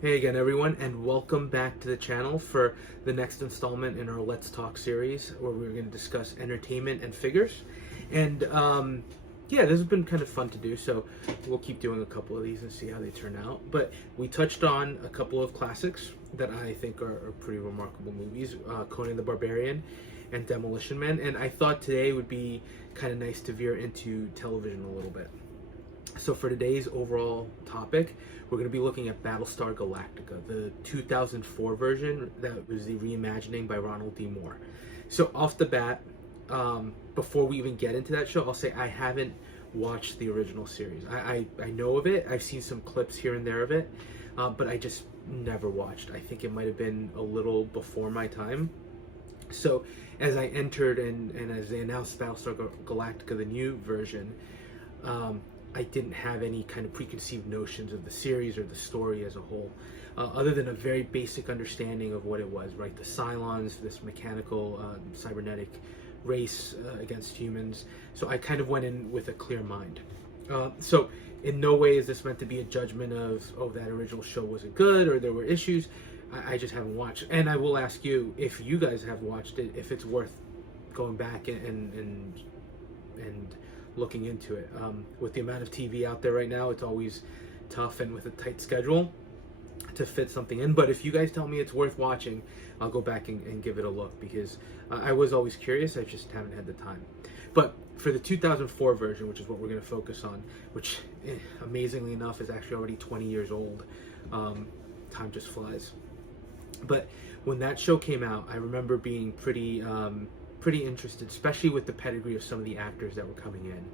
Hey again, everyone, and welcome back to the channel for the next installment in our Let's Talk series, where we're going to discuss entertainment and figures. And yeah, this has been kind of fun to do, so we'll keep doing a couple of these and see how they turn out. But we touched on a couple of classics that I think are pretty remarkable movies, Conan the Barbarian and Demolition Man. And I thought today would be kind of nice to veer into television a little bit. So for today's overall topic, we're going to be looking at Battlestar Galactica, the 2004 version that was the reimagining by Ronald D. Moore. So off the bat, before we even get into that show, I'll say I haven't watched the original series. I know of it. I've seen some clips here and there of it, but I just never watched. I think it might have been a little before my time. So as I entered and as they announced Battlestar Galactica, the new version, I didn't have any kind of preconceived notions of the series or the story as a whole, other than a very basic understanding of what it was, right? The Cylons, this mechanical, cybernetic race against humans. So I kind of went in with a clear mind. So in no way is this meant to be a judgment of, oh, that original show wasn't good or there were issues. I just haven't watched. And I will ask you, if you guys have watched it, if it's worth going back and looking into it. With the amount of TV out there right now, it's always tough, and with a tight schedule, to fit something in. But if you guys tell me it's worth watching, I'll go back and give it a look, because I was always curious. I just haven't had the time. But for the 2004 version, which is what we're going to focus on, which amazingly enough is actually already 20 years old, time just flies. But when that show came out, I remember being pretty interested, especially with the pedigree of some of the actors that were coming in.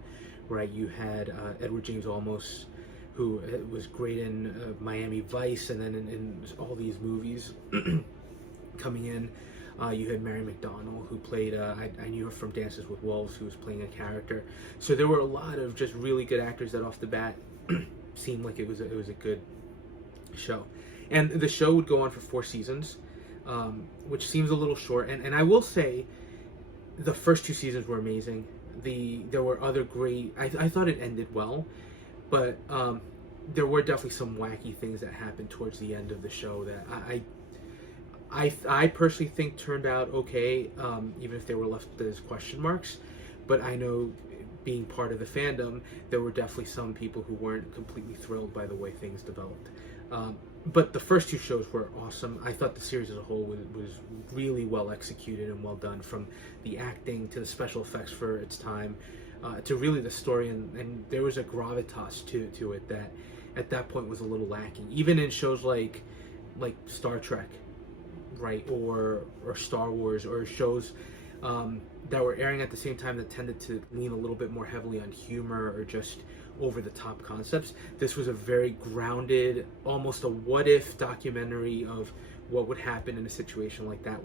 Right, you had Edward James Olmos, who was great in Miami Vice, and then in all these movies coming in. You had Mary McDonnell, who played, I knew her from Dances with Wolves, who was playing a character. So there were a lot of just really good actors that off the bat seemed like it was a good show. And the show would go on for 4 seasons, which seems a little short. And I will say, the first 2 seasons were amazing. There were other great. I thought it ended well, but there were definitely some wacky things that happened towards the end of the show that I personally think turned out okay, even if they were left as question marks. But I know, being part of the fandom, there were definitely some people who weren't completely thrilled by the way things developed. But the first 2 shows were awesome. I thought the series as a whole was really well executed and well done, from the acting to the special effects for its time, to really the story. And there was a gravitas to it that at that point was a little lacking. Even in shows like Star Trek, right, or Star Wars, or shows that were airing at the same time that tended to lean a little bit more heavily on humor or just over-the-top concepts. This was a very grounded, almost a what-if documentary of what would happen in a situation like that,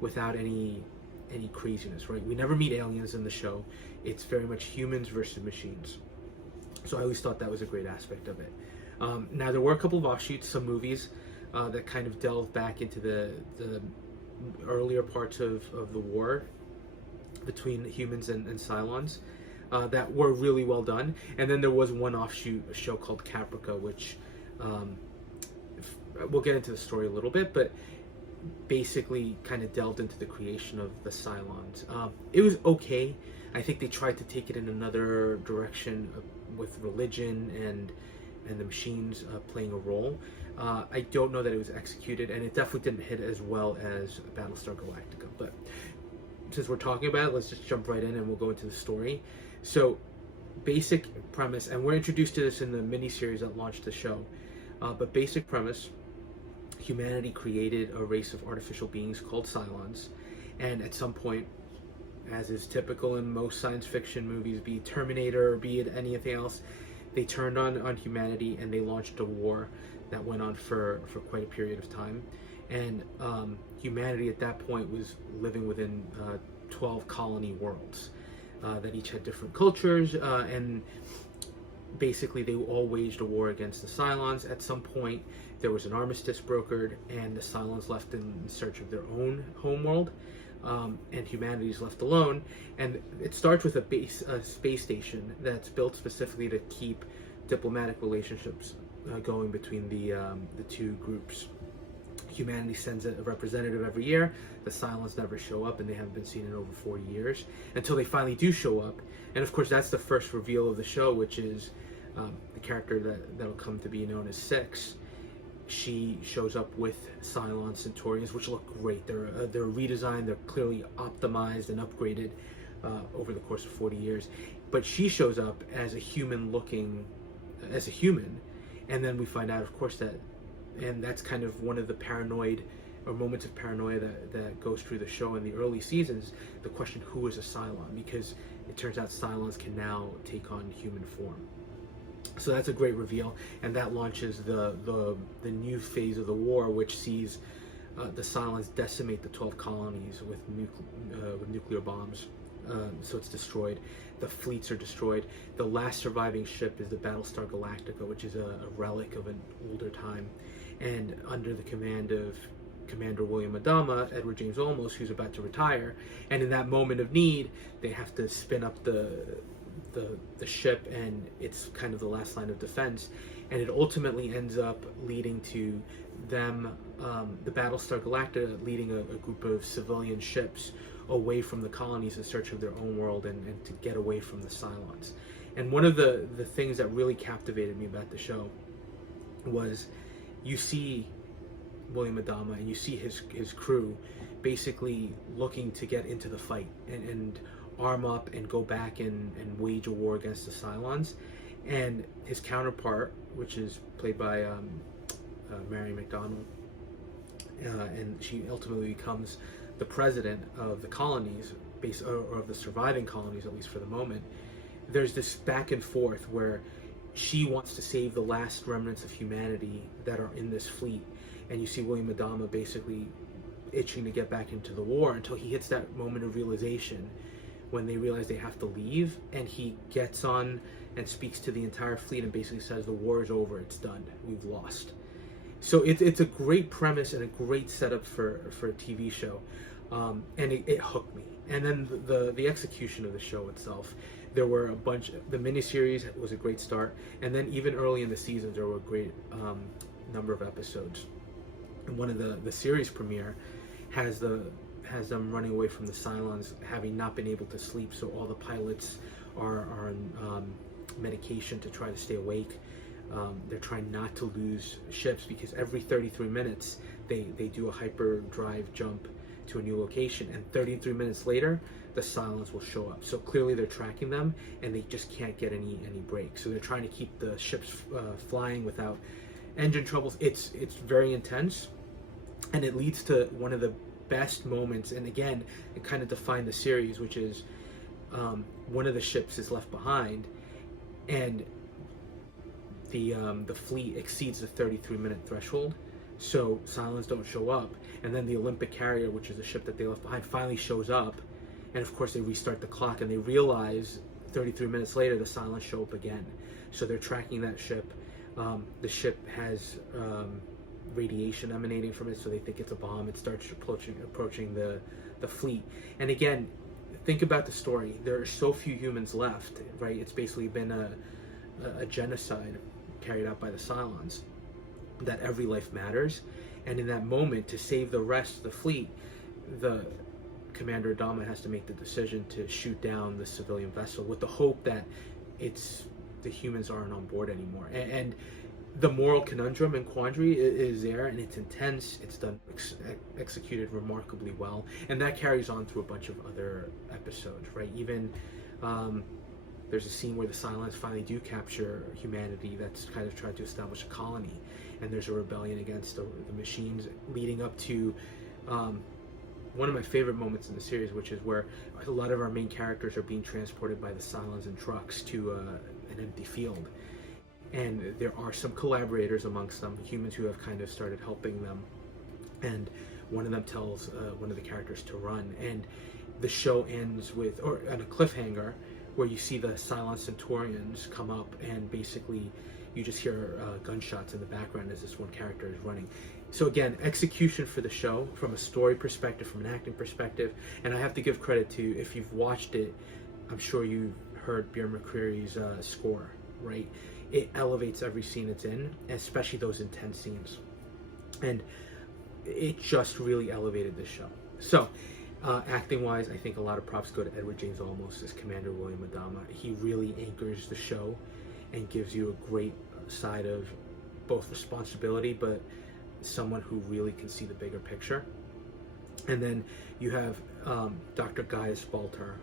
without any craziness, right? We never meet aliens in the show. It's very much humans versus machines. So I always thought that was a great aspect of it. Now, there were a couple of offshoots, some movies that kind of delved back into the earlier parts of the war between humans and Cylons, that were really well done. And then there was one offshoot, a show called Caprica, which we'll get into the story a little bit, but basically kind of delved into the creation of the Cylons. It was okay. I think they tried to take it in another direction with religion and the machines playing a role. I don't know that it was executed, and it definitely didn't hit as well as Battlestar Galactica. But since we're talking about it, let's just jump right in and we'll go into the story. So, basic premise, and we're introduced to this in the miniseries that launched the show, but basic premise: humanity created a race of artificial beings called Cylons, and at some point, as is typical in most science fiction movies, be it Terminator or be it anything else, they turned on humanity and they launched a war that went on for quite a period of time. And humanity at that point was living within 12 colony worlds that each had different cultures, and basically they all waged a war against the Cylons. At some point, there was an armistice brokered, and the Cylons left in search of their own homeworld, and humanity's left alone. And it starts with a space station that's built specifically to keep diplomatic relationships going between the two groups. Humanity sends a representative every year. The Cylons never show up, and they haven't been seen in over 40 years until they finally do show up. And of course, that's the first reveal of the show, which is the character that'll come to be known as Six. She shows up with Cylon Centaurians, which look great. They're redesigned. They're clearly optimized and upgraded over the course of 40 years. But she shows up as a human, and then we find out, of course, and that's kind of one of the paranoid or moments of paranoia that goes through the show in the early seasons, the question, who is a Cylon? Because it turns out Cylons can now take on human form. So that's a great reveal, and that launches the new phase of the war, which sees the Cylons decimate the 12 colonies with nuclear bombs. So it's destroyed. The fleets are destroyed. The last surviving ship is the Battlestar Galactica, which is a relic of an older time, and under the command of Commander William Adama, Edward James Olmos, who's about to retire. And in that moment of need, they have to spin up the ship, and it's kind of the last line of defense. And it ultimately ends up leading to them, the Battlestar Galactica, leading a group of civilian ships away from the colonies in search of their own world and to get away from the Cylons. And one of the things that really captivated me about the show was you see William Adama and you see his crew basically looking to get into the fight and arm up and go back and wage a war against the Cylons. And his counterpart, which is played by Mary McDonnell, and she ultimately becomes the president of the colonies, or of the surviving colonies, at least for the moment. There's this back and forth where she wants to save the last remnants of humanity that are in this fleet, and you see William Adama basically itching to get back into the war until he hits that moment of realization when they realize they have to leave, and he gets on and speaks to the entire fleet and basically says, the war is over, it's done, we've lost. So it's a great premise and a great setup for a TV show, and it hooked me. And then the execution of the show itself, there were the miniseries was a great start, and then even early in the seasons there were a great number of episodes. And one of the series premiere has them running away from the Cylons, having not been able to sleep, so all the pilots are on medication to try to stay awake. They're trying not to lose ships because every 33 minutes they do a hyperdrive jump to a new location, and 33 minutes later the Cylons will show up. So clearly they're tracking them, and they just can't get any break. So they're trying to keep the ships flying without engine troubles. It's very intense, and it leads to one of the best moments. And again, it kind of defined the series, which is one of the ships is left behind, and the fleet exceeds the 33-minute threshold, so Cylons don't show up, and then the Olympic carrier, which is a ship that they left behind, finally shows up, and of course they restart the clock, and they realize 33 minutes later the Cylons show up again. So they're tracking that ship. The ship has radiation emanating from it, so they think it's a bomb. It starts approaching the fleet. And again, think about the story. There are so few humans left, right? It's basically been a genocide carried out by the Cylons, that every life matters. And in that moment, to save the rest of the fleet, the Commander Adama has to make the decision to shoot down the civilian vessel with the hope that the humans aren't on board anymore. And the moral conundrum and quandary is there, and it's intense. It's done executed remarkably well, and that carries on through a bunch of other episodes, right? Even there's a scene where the Cylons finally do capture humanity that's kind of tried to establish a colony, and there's a rebellion against the machines, leading up to one of my favorite moments in the series, which is where a lot of our main characters are being transported by the Cylons in trucks to an empty field. And there are some collaborators amongst them, humans who have kind of started helping them. And one of them tells one of the characters to run. And the show ends on a cliffhanger where you see the Cylon Centaurians come up, and basically you just hear gunshots in the background as this one character is running. So again, execution for the show from a story perspective, from an acting perspective. And I have to give credit to, if you've watched it, I'm sure you've heard Bear McCreary's score, right? it elevates every scene it's in, especially those intense scenes. And it just really elevated this show. So, acting wise, I think a lot of props go to Edward James Olmos as Commander William Adama. He really anchors the show and gives you a great side of both responsibility, but someone who really can see the bigger picture. And then you have Dr. Gaius Baltar,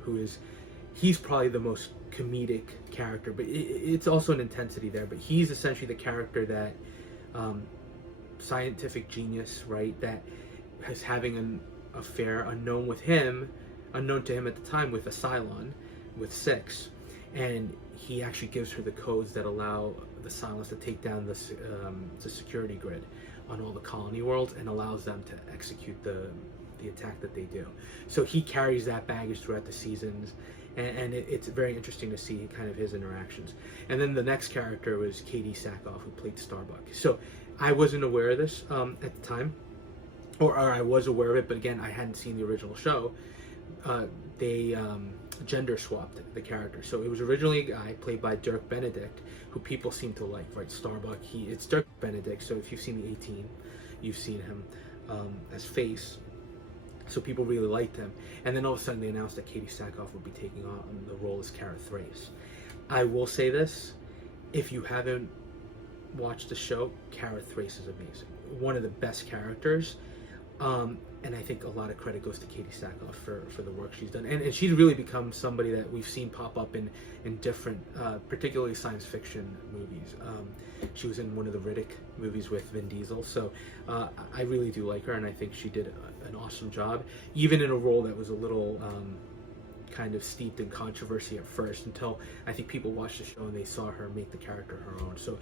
he's probably the most comedic character, but it's also an intensity there. But he's essentially the character that scientific genius, right, that is having an affair unknown to him at the time with a Cylon, with Six, and he actually gives her the codes that allow the Cylons to take down the security grid on all the colony worlds and allows them to execute the attack that they do. So he carries that baggage throughout the seasons, and it's very interesting to see kind of his interactions. And then the next character was Katie Sackhoff, who played Starbuck. So I wasn't aware of this at the time, or I was aware of it, but again, I hadn't seen the original show. They gender swapped the character. So it was originally a guy played by Dirk Benedict, who people seem to like, right? Starbuck, it's Dirk Benedict, so if you've seen the 18, you've seen him as Face. So people really liked him. And then all of a sudden they announced that Katie Sackhoff would be taking on the role as Kara Thrace. I will say this, if you haven't watched the show, Kara Thrace is amazing. One of the best characters. And I think a lot of credit goes to Katie Sackhoff for the work she's done. And she's really become somebody that we've seen pop up in different, particularly science fiction movies. She was in one of the Riddick movies with Vin Diesel. So I really do like her, and I think she did an awesome job, even in a role that was a little kind of steeped in controversy at first, until I think people watched the show and they saw her make the character her own. So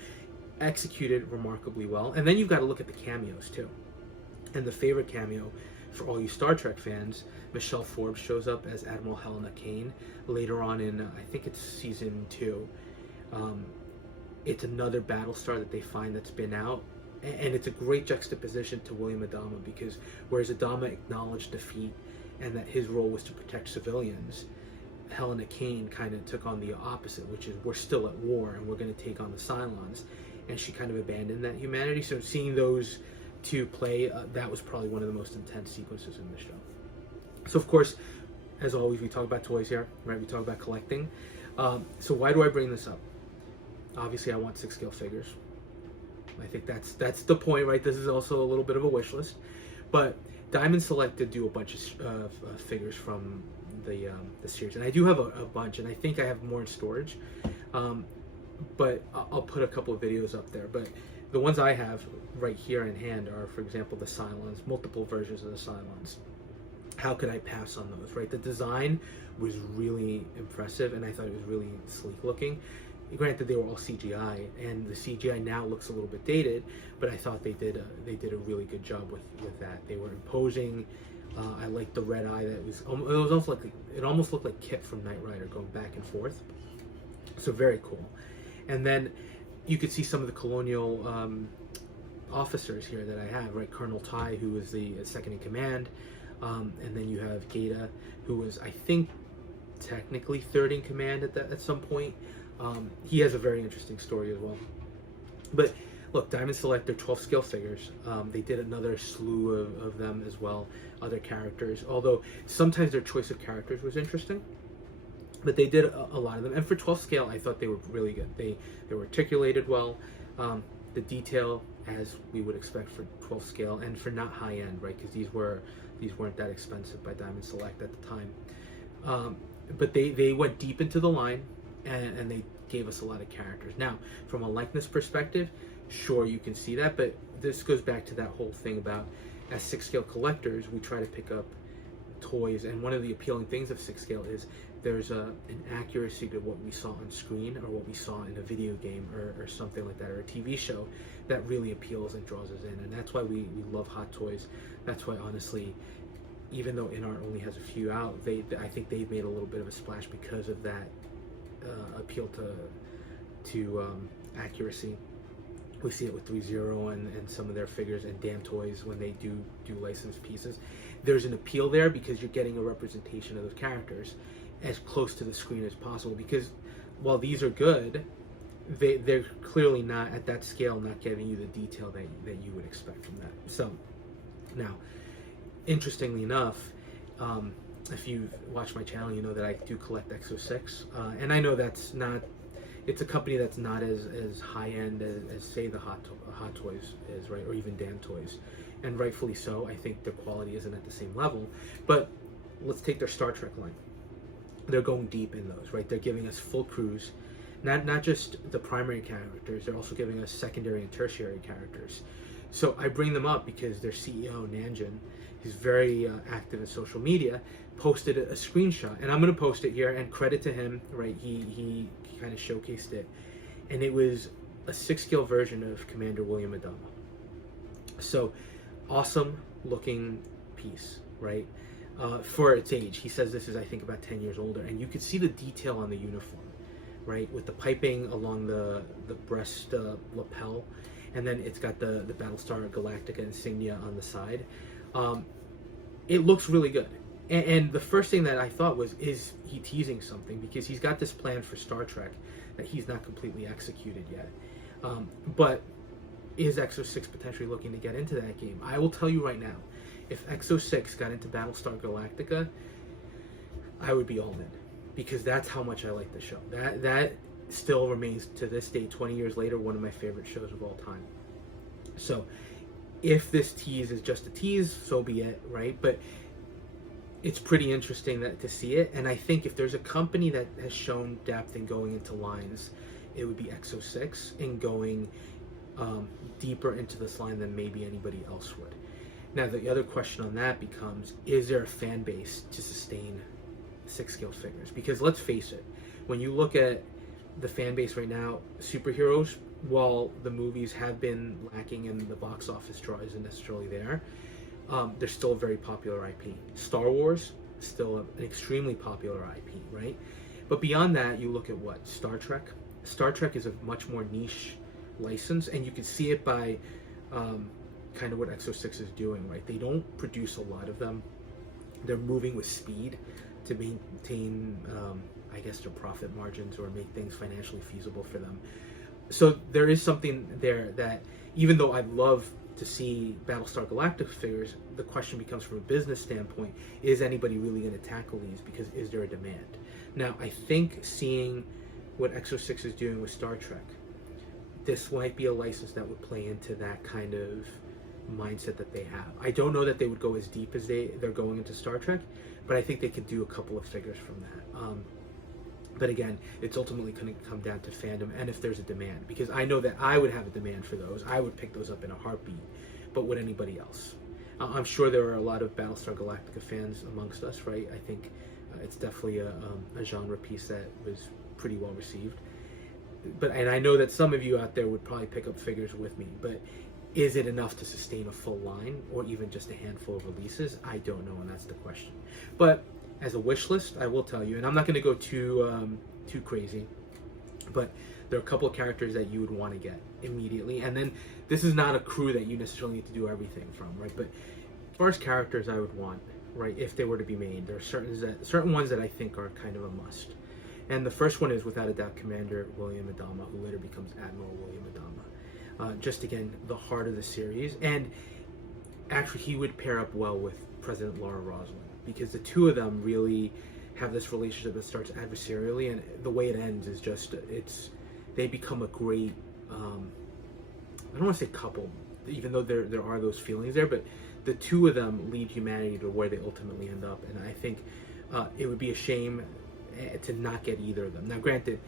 executed remarkably well. And then you've got to look at the cameos too. And the favorite cameo for all you Star Trek fans, Michelle Forbes shows up as Admiral Helena Kane later on in, I think it's season 2. It's another Battlestar that they find that's been out. And it's a great juxtaposition to William Adama, because whereas Adama acknowledged defeat and that his role was to protect civilians, Helena Kane kind of took on the opposite, which is we're still at war and we're going to take on the Cylons. And she kind of abandoned that humanity. So seeing those to play, that was probably one of the most intense sequences in the show. So of course, as always, we talk about toys here, right? We talk about collecting. So why do I bring this up? Obviously, I want 6-scale figures. I think that's the point, right? This is also a little bit of a wish list, but Diamond Select did do a bunch of figures from the series, and I do have a bunch, and I think I have more in storage. But I'll put a couple of videos up there. But the ones I have right here in hand are, for example, the Cylons, multiple versions of the Cylons. How could I pass on those, right? The design was really impressive, and I thought it was really sleek looking. Granted, they were all CGI, and the CGI now looks a little bit dated, but I thought they did a really good job with that. They were imposing. I liked the red eye. It almost looked like Kip from Knight Rider going back and forth. So very cool. And then you could see some of the colonial officers here that I have, right? Colonel Tai, who was the second in command, and then you have Gata, who was, I think, technically third in command at some point. He has a very interesting story as well. But look, Diamond Select, they're 12-scale figures. They did another slew of them as well, other characters, although sometimes their choice of characters was interesting. But they did a lot of them, and for 12 scale, I thought they were really good. They were articulated well, the detail as we would expect for 12 scale, and for not high end, right? Because these weren't that expensive by Diamond Select at the time. But they went deep into the line, and they gave us a lot of characters. Now, from a likeness perspective, sure, you can see that, but this goes back to that whole thing about, as 6-scale collectors, we try to pick up toys, and one of the appealing things of 6-scale is there's an accuracy to what we saw on screen, or what we saw in a video game, or something like that, or a TV show, that really appeals and draws us in. And that's why we love Hot Toys. That's why, honestly, even though InArt only has a few out, I think they've made a little bit of a splash because of that appeal to accuracy. We see it with 3-0 and some of their figures, and Damn Toys when they do licensed pieces. There's an appeal there because you're getting a representation of those characters as close to the screen as possible. Because while these are good, they're clearly not at that scale, not giving you the detail that you would expect from that. So now, interestingly enough, if you've watched my channel, you know that I do collect X06, and I know that's not. It's a company that's not as high end as say the Hot Toys is, right, or even Dan Toys, and rightfully so. I think their quality isn't at the same level, but let's take their Star Trek line. They're going deep in those, right? They're giving us full crews, not just the primary characters. They're also giving us secondary and tertiary characters. So I bring them up because their CEO Nanjin, who's very active in social media, posted a screenshot, and I'm going to post it here. And credit to him, right? He kind of showcased it, and it was a 6-scale version of Commander William Adama. So awesome looking piece, right? For its age, he says this is, I think, about 10 years older, and you could see the detail on the uniform, right, with the piping along the breast lapel, and then it's got the Battlestar Galactica insignia on the side. It looks really good. And the first thing that I thought was, is he teasing something? Because he's got this plan for Star Trek that he's not completely executed yet. But is X06 potentially looking to get into that game? I will tell you right now, if X06 got into Battlestar Galactica, I would be all in. Because that's how much I like the show. That still remains, to this day, 20 years later, one of my favorite shows of all time. So, if this tease is just a tease, so be it, right? But it's pretty interesting to see it, and I think if there's a company that has shown depth in going into lines, it would be X06, and going deeper into this line than maybe anybody else would. Now, the other question on that becomes, is there a fan base to sustain 6-scale figures? Because let's face it, when you look at the fan base right now, superheroes, while the movies have been lacking and the box office draw isn't necessarily there, they're still a very popular IP. Star Wars, still an extremely popular IP, right? But beyond that, you look at what? Star Trek. Star Trek is a much more niche license, and you can see it by kind of what X06 is doing, right? They don't produce a lot of them. They're moving with speed to maintain, I guess, their profit margins or make things financially feasible for them. So there is something there that, even though I'd love to see Battlestar Galactica figures, the question becomes, from a business standpoint, is anybody really going to tackle these? Because is there a demand? Now, I think seeing what X06 is doing with Star Trek, this might be a license that would play into that kind of mindset that they have. I don't know that they would go as deep as they're going into Star Trek, but I think they could do a couple of figures from that. But again, it's ultimately going to come down to fandom and if there's a demand. Because I know that I would have a demand for those. I would pick those up in a heartbeat. But would anybody else? I'm sure there are a lot of Battlestar Galactica fans amongst us, right? I think it's definitely a genre piece that was pretty well received. And I know that some of you out there would probably pick up figures with me. But is it enough to sustain a full line, or even just a handful of releases? I don't know, and that's the question. But as a wish list, I will tell you, and I'm not going to go too crazy, but there are a couple of characters that you would want to get immediately. And then this is not a crew that you necessarily need to do everything from, right? But as far as characters I would want, right, if they were to be made, there are certain ones that I think are kind of a must. And the first one is, without a doubt, Commander William Adama, who later becomes Admiral William Adama. Just again, the heart of the series. And actually, he would pair up well with President Laura Roslin, because the two of them really have this relationship that starts adversarially, and the way it ends is just, they become a great, I don't want to say couple, even though there are those feelings there, but the two of them lead humanity to where they ultimately end up. And I think it would be a shame to not get either of them. Now, granted,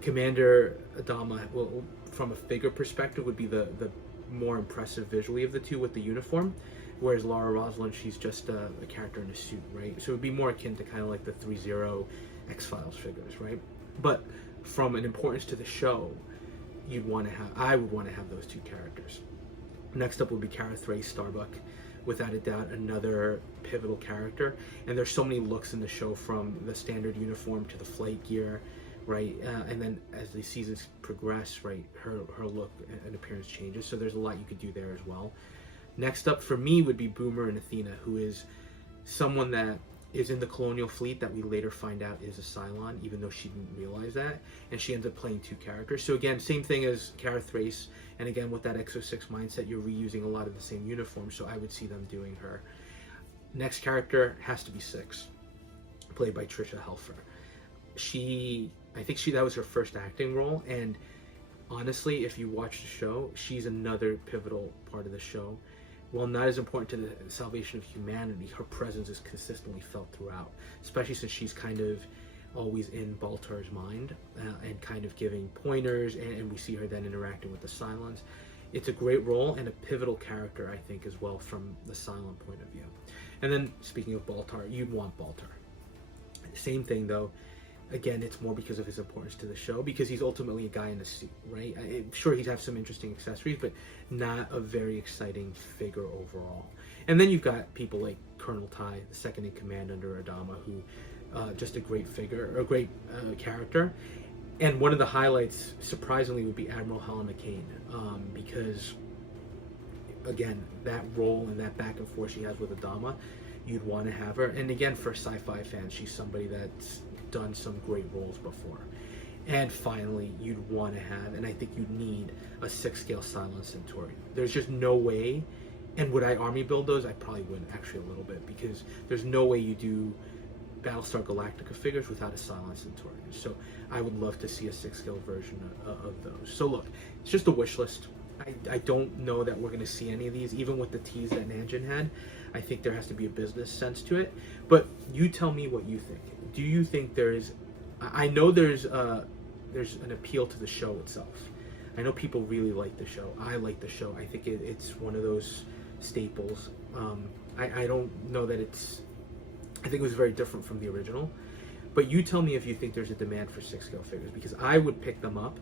Commander Adama, well, from a figure perspective, would be the more impressive visually of the two with the uniform, whereas Laura Roslin, she's just a character in a suit, right? So it would be more akin to kind of like the 3-0 X-Files figures, right? But from an importance to the show, I would want to have those two characters. Next up would be Cara Thrace Starbuck, without a doubt another pivotal character. And there's so many looks in the show, from the standard uniform to the flight gear, right? And then as the seasons progress, right, her look and appearance changes. So there's a lot you could do there as well. Next up for me would be Boomer and Athena, who is someone that is in the Colonial Fleet that we later find out is a Cylon, even though she didn't realize that, and she ends up playing 2 characters. So again, same thing as Kara Thrace, and again with that Exo-6 mindset, you're reusing a lot of the same uniforms, so I would see them doing her. Next character has to be 6, played by Tricia Helfer. I think that was her first acting role, and honestly, if you watch the show, she's another pivotal part of the show. While not as important to the salvation of humanity, her presence is consistently felt throughout, especially since she's kind of always in Baltar's mind and kind of giving pointers, and we see her then interacting with the Cylons. It's a great role and a pivotal character, I think, as well from the Cylon point of view. And then, speaking of Baltar, you'd want Baltar. Same thing, though. Again, it's more because of his importance to the show, because he's ultimately a guy in a suit, right? I'm sure he'd have some interesting accessories, but not a very exciting figure overall. And then you've got people like Colonel Ty, the second in command under Adama, who just a great figure, or a great character. And one of the highlights, surprisingly, would be Admiral Helen McCain, because, again, that role and that back and forth she has with Adama, you'd want to have her. And again, for sci-fi fans, she's somebody that's done some great roles before. And finally, you'd want to have, and I think you'd need, a 6-scale Cylon Centauri. There's just no way, and would I army build those? I probably would, actually, a little bit, because there's no way you do Battlestar Galactica figures without a Cylon Centauri. So I would love to see a 6-scale version of those. So look, it's just a wish list. I don't know that we're going to see any of these, even with the tease that Nanjin had. I think there has to be a business sense to it. But you tell me what you think. Do you think there is... I know there's an appeal to the show itself. I know people really like the show. I like the show. I think it's one of those staples. I don't know that it's... I think it was very different from the original. But you tell me if you think there's a demand for 6-scale figures, because I would pick them up.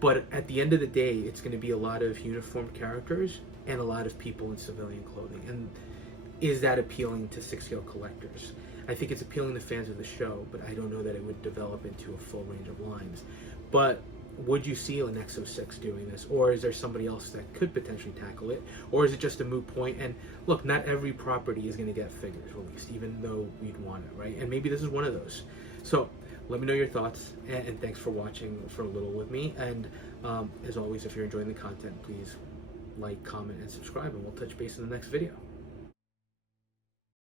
But at the end of the day, it's going to be a lot of uniformed characters and a lot of people in civilian clothing. And is that appealing to 6-scale collectors? I think it's appealing to fans of the show, but I don't know that it would develop into a full range of lines. But would you see an Exo-6 doing this? Or is there somebody else that could potentially tackle it? Or is it just a moot point? And look, not every property is going to get figures released, even though we'd want it, right? And maybe this is one of those. So let me know your thoughts, and thanks for watching for a little with me. And as always, if you're enjoying the content, please like, comment, and subscribe, and we'll touch base in the next video.